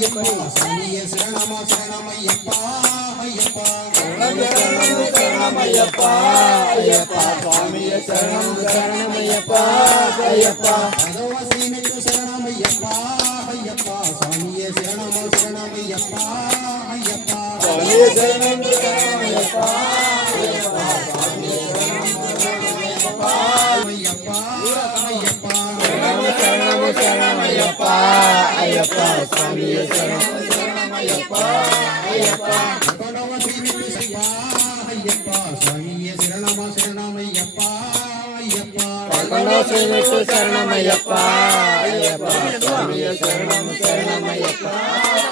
சரணமையப்பா சாமியே சரணம சரணமையப்பா ஐயப்பா சரணமையப்பா ஐயப்பா சுவாமியே சரணம் சரணமையப்பா ஐயப்பா பகவசீனுக்கு சரணமையப்பா ஐயப்பா சாமியே சரணம சரணமையப்பா ஐயப்பா சுவாமியே சரணம் சரணமையப்பா ஐயப்பா சுவாமியே சரணம் சரணமையப்பா ஐயப்பா ஐயப்பா சரணம் சரணமையப்பா ஐயப்பா சுவாமியே சரணம் சரணமையப்பா ஐயப்பா பகவசீனுக்கு ஐயப்பா சாமியே சரணம சரணமையப்பா ஐயப்பா பகவசீனுக்கு சரணமையப்பா ஐயப்பா சுவாமியே சரணம் சரணமையப்பா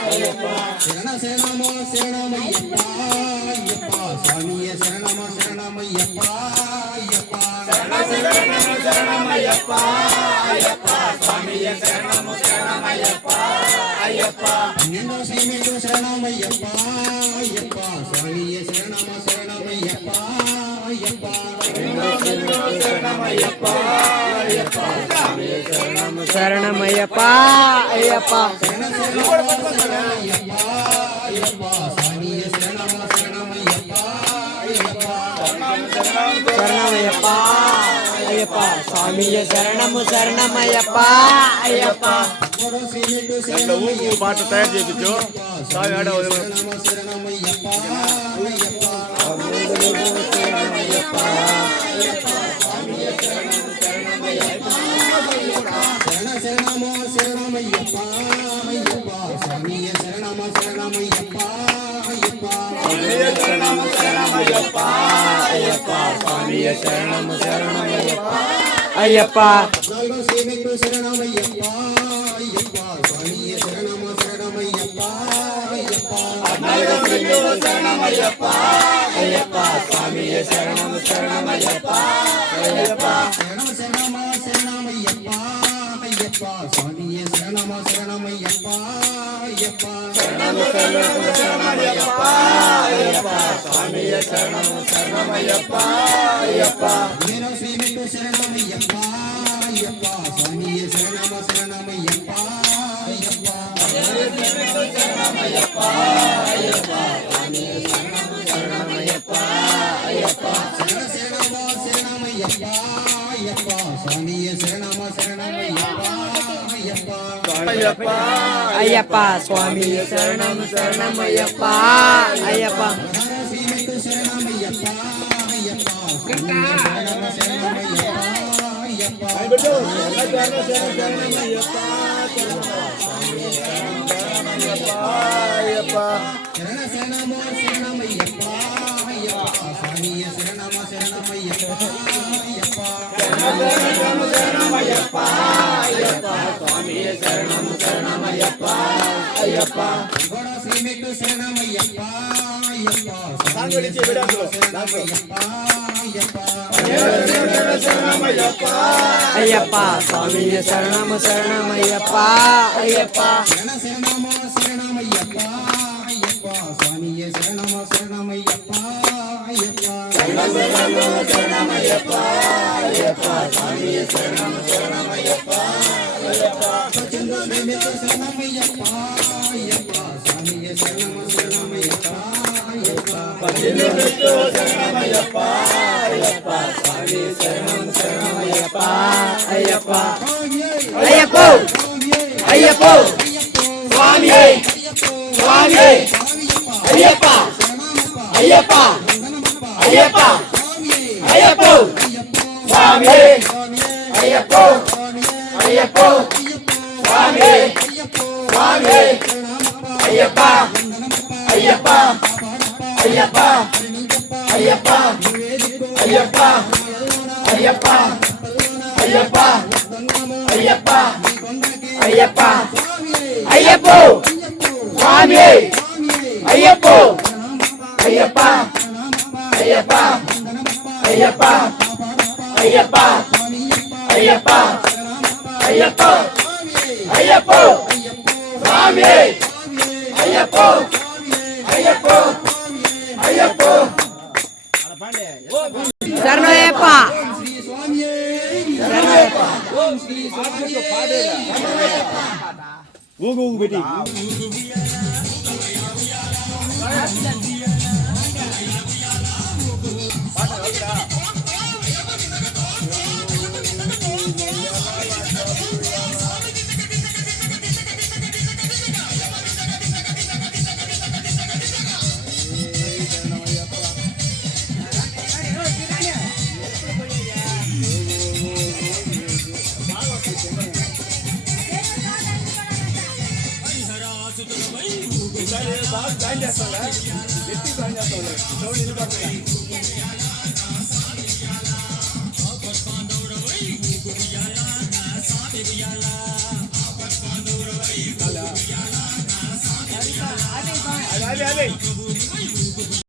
ஐயப்பா சரணமோ சரணமையப்பா ஐயப்பா சாமியே சரணம சரணமையப்பா ஐயப்பா சரணமையப்பா ஐயப்பா சுவாமியே சரணம் சரணமையப்பா ஐயப்பா நின்னோ சீமிக்கு சரணமையப்பா ஐயப்பா சாமியே சரணம சரணமையப்பா ஐயப்பா சரணமையப்பா ஐயப்பா சுவாமியே சரணம் சரணமையப்பா ஐயப்பா சரணமையப்பா ஐயப்பா சாமியே சரணம சரணமையப்பா ஐயப்பா சரணமையப்பா ஐயப்பா சுவாமியே சரணம் சரணமையப்பா ஐயப்பா పాట తయారు చేయించు సాయి ఆడ శరణమ శరణమయ్యప్పా అయ్యప్పా శరణమో శరణమయ్యప్పా అయ్యప్పా స్వామియే శరణమ శరణమయ్యప్పా అయ్యప్పా శరణం శరణమయ్యప్పా అయ్యప్పా స్వామియే శరణం శరణమయ్యప్పా అయ్యప్పా నాలుగో సీమికు శరణమయ్యప్పా అయ్యప్పా స్వామియే శరణమ శరణమయ్యప్పా అయ్యప్పా శరణమయ్యప్పా అయ్యప్పా స్వామియే శరణం శరణమయ్యప్పా అయ్యప్పా శరణమ శరణమయ్యప్పా అయ్యప్పా స్వామియే శరణమ శరణమయ్యప్పా అయ్యప్పా శరణమయ్యప్పా అయ్యప్పా స్వామియే శరణం శరణమయ్యప్పా అయ్యప్పా నేను శ్రీమికు శరణమయ్యప్పా అయ్యప్పా స్వామియే శరణమ శరణమయ్యప్పా అయ్యప్పా శరణమయ్యప్పా అయ్యప్పా స్వామియే శరణం శరణమయ్యప్పా అయ్యప్పా శరణమో శరణమయ్యప్పా అయ్యప్పా స్వామియే శరణమ శరణమయ్యప్పా అయ్యప్పా అయ్యప్పా అయ్యప్పా స్వామియే శరణం శరణమయ్యప్పా అయ్యప్పా శ్రీమికు శరణమయ్యప్పా అయ్యప్పా స్వామియే శరణమ శరణమయ్యప్పా అయ్యప్పా శరణమో శరణమయ్యప్పా అయ్యప్పా స్వామియే శరణమ శరణమయ్యప్పా అయ్యప్పా శరణమయ్యప్పా అయ్యప్పా స్వామియే శరణం శరణమయ్యప్పా అయ్యప్పా శ్రీమికు శరణమయ్యప్పా అయ్యప్పా స్వామియే శరణమయ్యప్పా అయ్యప్పా శరణమయ్యప్పా అయ్యప్పా స్వామియే శరణం శరణమయ్యప్పా అయ్యప్పా శరణమో శరణమయ్యప్పా అయ్యప్పా స్వామియే శరణమ శరణమయ్యప్పా అయ్యప్పా శరణమయ్యప్పా అయ్యప్పా స్వామియే శరణం శరణమయ్యప్పా అయ్యప్పా శ్రీమికు శరణమయ్యప్పా అయ్యప్పా స్వామియే శరణమ శరణమయ్యప్పా అయ్యప్పా శరణమయ్యప్పా అయ్యప్పా స్వామియే శరణం శరణమయ్యప్పా అయ్యప్పా అయ్యప్పో అయ్యప్పో స్వామియే స్వామియే అయ్యప్ప అయ్యప్ప అయ్యప్ప అయ్యప్పో స్వామియే అయ్యప్పో అయ్యప్పో స్వామియే స్వామియే అయ్యప్ప అయ్యప్ప అయ్యప్ప అయ్యప్ప అయ్యప్ప అయ్యప్ప అయ్యప్ప అయ్యప్ప అయ్యప్ప అయ్యప్పో స్వామియే అయ్యప్పో అయ్యప్ప అయ్యప్ప అయ్యప్ప అయ్యప్ప అయ్యప్ప అయ్యప్ప అయ్యప్పో స్వామియే అయ్యప్పో అయ్యప్పో అయ్యప్పో శరణయ్యప్ప శ్రీ స్వామియే శరణయ్యప్ప ఓం శ్రీ స్వామియే ఊగు పెట్టి బాగా జాయిన్ చేస్తాను ఎట్టి జాయిన్ చేస్తాను